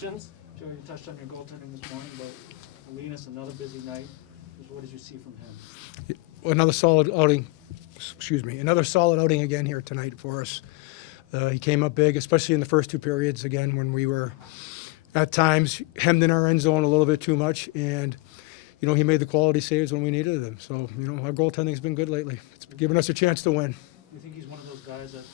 questions. Joe, you touched on your goaltending this morning, but Linus, another busy night. What did you see from him? Another solid outing. Excuse me. Another solid outing again here tonight for us. He came up big, especially in the first two periods. Again, when we were at times hemmed in our end zone a little bit too much, and he made the quality saves when we needed them. So our goaltending's been good lately. It's given us a chance to win. Do you think he's one of those guys that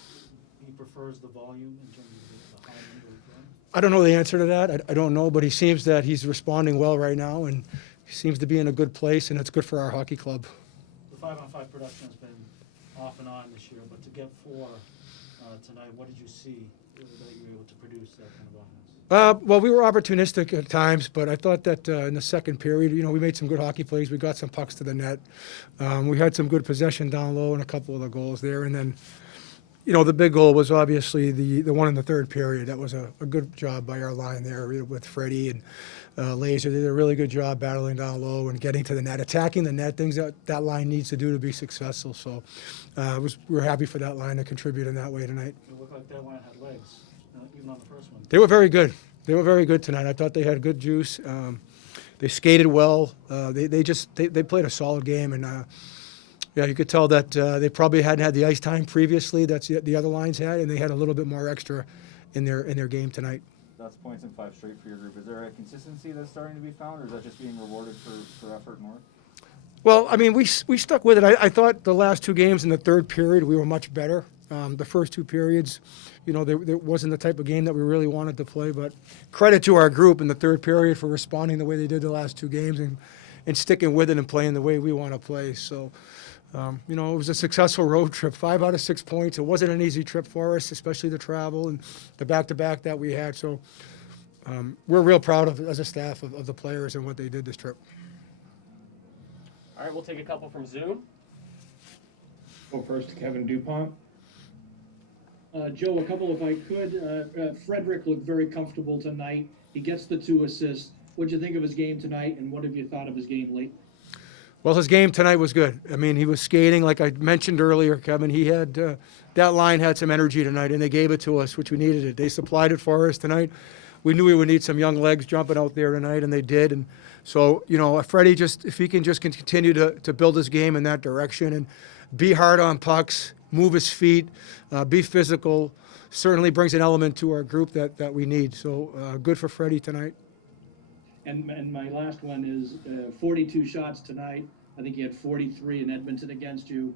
he prefers the volume in terms of the high end of the game? I don't know the answer to that. I don't know, but he seems that he's responding well right now, and he seems to be in a good place, and it's good for our hockey club. The 5-on-5 production has been off and on this year, but to get 4 tonight, what did you see that you were able to produce that kind of offense? Well, we were opportunistic at times, but I thought that in the second period, we made some good hockey plays. We got some pucks to the net. We had some good possession down low and a couple of the goals there. And then, the big goal was obviously the one in the third period. That was a good job by our line there with Freddie and Laser. They did a really good job battling down low and getting to the net, attacking the net, things that line needs to do to be successful. So we were happy for that line to contribute in that way tonight. It looked like that line had legs, even on the first one. They were very good. They were very good tonight. I thought they had good juice. They skated well. They played a solid game, and you could tell that they probably hadn't had the ice time previously that the other lines had, and they had a little bit more extra in their game tonight. That's points in 5 straight for your group. Is there a consistency that's starting to be found, or is that just being rewarded for effort and work? Well, I mean, we stuck with it. I thought the last 2 games in the third period we were much better. The first 2 periods, there wasn't the type of game that we really wanted to play. But credit to our group in the third period for responding the way they did the last 2 games and sticking with it and playing the way we want to play. So, it was a successful road trip. 5 out of 6 points. It wasn't an easy trip for us, especially the travel and the back-to-back that we had. So we're real proud of, as a staff, of the players and what they did this trip. All right, we'll take a couple from Zoom. Go first to Kevin Dupont. Joe, a couple if I could. Frederick looked very comfortable tonight. He gets the 2 assists. What did you think of his game tonight, and what have you thought of his game lately? Well, his game tonight was good. I mean, he was skating, like I mentioned earlier, Kevin. He had that line had some energy tonight, and they gave it to us, which we needed it. They supplied it for us tonight. We knew we would need some young legs jumping out there tonight, and they did. And so, Freddie, if he can just continue to build his game in that direction and be hard on pucks, move his feet, be physical, certainly brings an element to our group that we need. So good for Freddie tonight. And my last one is 42 shots tonight. I think you had 43 in Edmonton against you.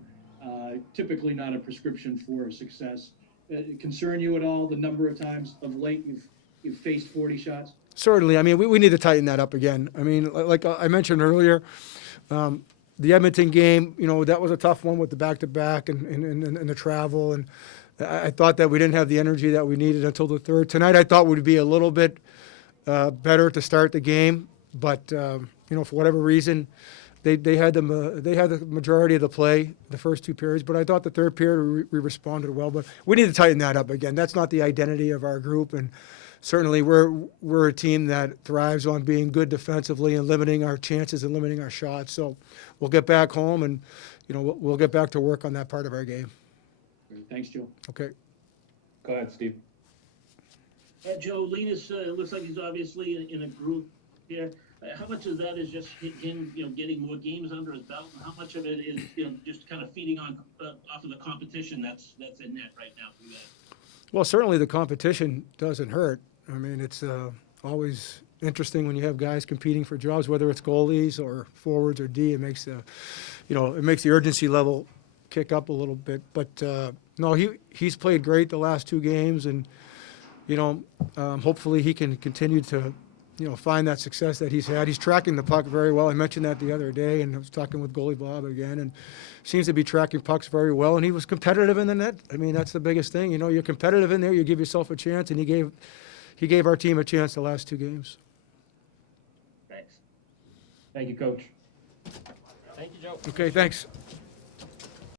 Typically not a prescription for success. Concern you at all the number of times of late you've faced 40 shots? Certainly. I mean, we need to tighten that up again. I mean, like I mentioned earlier, the Edmonton game, that was a tough one with the back-to-back and the travel. And I thought that we didn't have the energy that we needed until the third. Tonight I thought would be a little bit better to start the game. But, for whatever reason, they had the majority of the play the first 2 periods. But I thought the third period we responded well. But we need to tighten that up again. That's not the identity of our group. And certainly we're a team that thrives on being good defensively and limiting our chances and limiting our shots. So we'll get back home and, we'll get back to work on that part of our game. Great. Thanks, Joe. Okay. Go ahead, Steve. Joe, Linus looks like he's obviously in a group here. How much of that is just him, getting more games under his belt, and how much of it is, just kind of feeding on off of the competition that's in net right now for you guys? Well, certainly the competition doesn't hurt. I mean, it's always interesting when you have guys competing for jobs, whether it's goalies or forwards or D. It makes the urgency level kick up a little bit. But no, he's played great the last 2 games, and hopefully he can continue to find that success that he's had. He's tracking the puck very well. I mentioned that the other day, and I was talking with goalie Bob again, and seems to be tracking pucks very well. And he was competitive in the net. I mean, that's the biggest thing. You're competitive in there. You give yourself a chance, and he gave our team a chance the last 2 games. Thanks. Thank you, Coach. Thank you, Joe. Okay, thanks.